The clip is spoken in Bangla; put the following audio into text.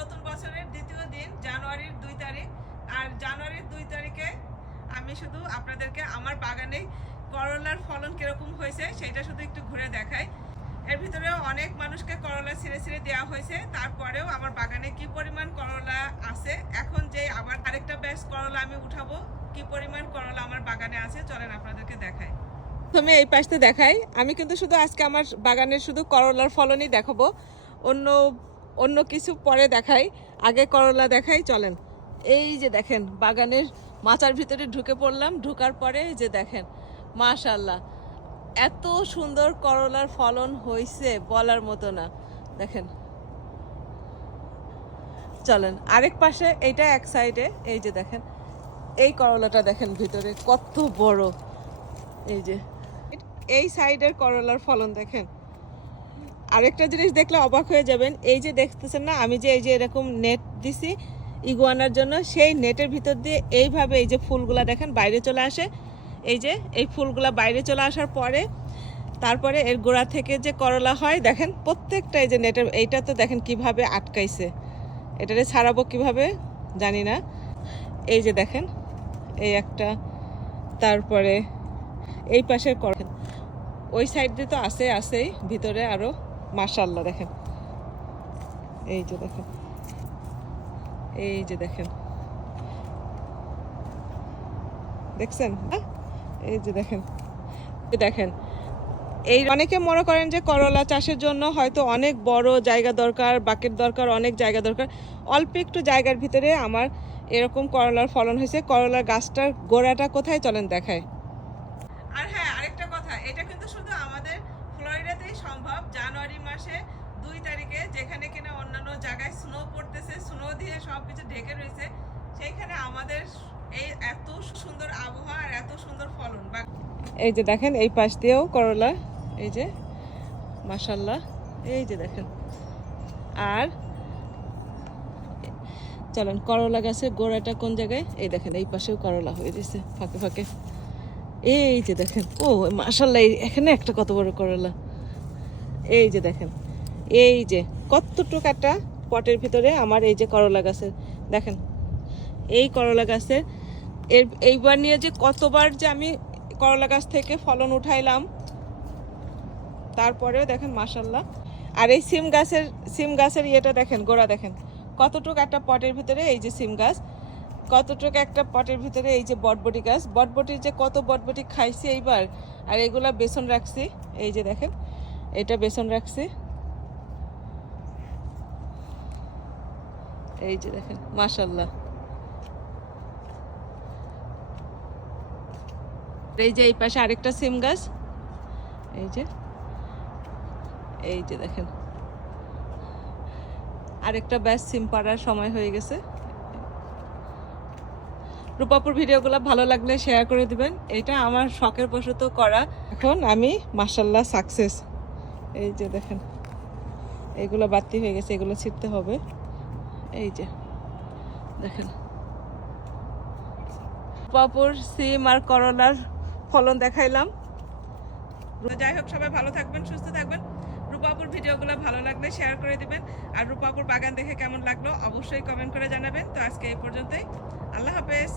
নতুন বছরের দ্বিতীয় দিন, জানুয়ারির 2 তারিখ। আর জানুয়ারির 2 তারিখে আমি শুধু আপনাদেরকে আমার বাগানে করলার ফলন কিরকম হয়েছে সেটা শুধু একটু ঘুরে দেখাই। এর ভিতরেও অনেক মানুষকে করলা ছিঁড়ে ছিঁড়ে দেওয়া হয়েছে, তারপরেও আমার বাগানে কি পরিমাণ করলা আছে। এখন যে আবার আরেকটা ব্যাচ করলা আমি উঠাবো, কি পরিমাণ করলা আমার বাগানে আছে চলেন আপনাদেরকে দেখাই। প্রথমে এই পাশে দেখাই, আমি কিন্তু শুধু আজকে আমার বাগানের শুধু করলার ফলনই দেখাবো, অন্য অন্য কিছু পরে দেখাই। আগে করলা দেখাই চলেন। এই যে দেখেন বাগানের মাচার ভিতরে ঢুকে পড়লাম, ঢুকার পরে যে দেখেন মাশাআল্লাহ এত সুন্দর করলার ফলন হয়েছে বলার মতো না। দেখেন চলেন আরেক পাশে, এইটা এক সাইডে, এই যে দেখেন এই করলাটা দেখেন ভিতরে কত বড়। এই যে এই সাইডের করলার ফলন দেখেন। আরেকটা জিনিস দেখলে অবাক হয়ে যাবেন, এই যে দেখতেছেন না আমি যে এই যে এরকম নেট দিছি ইগুয়ানার জন্য, সেই নেটের ভিতর দিয়ে এইভাবে এই যে ফুলগুলা দেখেন বাইরে চলে আসে। এই যে এই ফুলগুলা বাইরে চলে আসার পরে তারপরে এর গোড়া থেকে যে করলা হয় দেখেন প্রত্যেকটা এই যে নেটের, এইটা তো দেখেন কিভাবে আটকাইছে, এটারে ছাড়াবো কিভাবে জানি না। এই যে দেখেন এই একটা, তারপরে এই পাশের করেন ওই সাইড দিয়ে তো আছেই ভিতরে আরো মাশাআল্লাহ দেখেন। এই যে দেখেন, এই যে দেখেন, দেখছেন এই যে দেখেন, দেখেন এই অনেকে মনে করেন যে করলা চাষের জন্য হয়তো অনেক বড় জায়গা দরকার, বাকেট দরকার, অনেক জায়গা দরকার। অল্প একটু জায়গার ভিতরে আমার এরকম করলার ফলন হয়েছে। করলার গাছটার গোড়াটা কোথায় চলেন দেখায়। আর হ্যাঁ আরেকটা কথা, এটা কিন্তু শুধু আমাদের ফ্লোরিডাতেই সম্ভব। জানুয়ারি মাসে 2 তারিখে যেখানে কিনা অন্যান্য জায়গায় স্নো পড়তেছে, স্নো দিয়ে সবকিছু ঢেকে রয়েছে, সেইখানে আমাদের এই এত সুন্দর আবহাওয়া আর এত সুন্দর ফলন। এই যে দেখেন এই পাশ দিয়েও করলা, এই যে মাশাআল্লাহ, এই যে দেখেন। আর চলেন করলা গাছের গোড়াটা কোন জায়গায়, এই দেখেন এই পাশেও করলা হয়ে গেছে ফাঁকে ফাঁকে। এই যে দেখেন, ও মাশাআল্লাহ এখানে একটা কত বড় করলা। এই যে দেখেন, এই যে কতটুকু একটা পটের ভিতরে আমার এই যে করলা গাছের দেখেন, এই করলা গাছের এইবার নিয়ে যে কতবার যে আমি করলা গাছ থেকে ফলন উঠাইলাম, তারপরেও দেখেন মাশাআল্লাহ। আর এই সিম গাছের ইয়েটা দেখেন, গোড়া দেখেন কতটুকু একটা পটের ভিতরে, এই যে সিম গাছ কতটুকু একটা পটের ভিতরে, এই যে বটবটি গাছ, বটবটির যে কত বটবটি খাইছি এইবার। আর এগুলা বেসন রাখছি, এই যে দেখেন এটা বেসন রাখছি, এই যে দেখেন মাশাআল্লাহ। এই যে এই পাশে আরেকটা সিম গাছ, এই যে দেখেন আরেকটা ব্যাস সিম পাড়ার সময় হয়ে গেছে। রূপাপুর ভিডিওগুলো ভালো লাগলে শেয়ার করে দিবেন, এটা আমার শখের বশত করা। এখন আমি মাশাআল্লাহ সাকসেস। এই যে দেখেন এগুলো বাড়তি হয়ে গেছে, এগুলো ছিঁড়তে হবে। এই যে দেখেন রূপাপুর সিম আর করলার ফলন দেখাইলাম। যাই হোক সবাই ভালো থাকবেন, সুস্থ থাকবেন। রূপাপুর ভিডিওগুলো ভালো লাগলে শেয়ার করে দিবেন। আর রূপাপুর বাগান দেখে কেমন লাগলো অবশ্যই কমেন্ট করে জানাবেন। তো আজকে এই পর্যন্তই, আল্লাহ হাফেজ।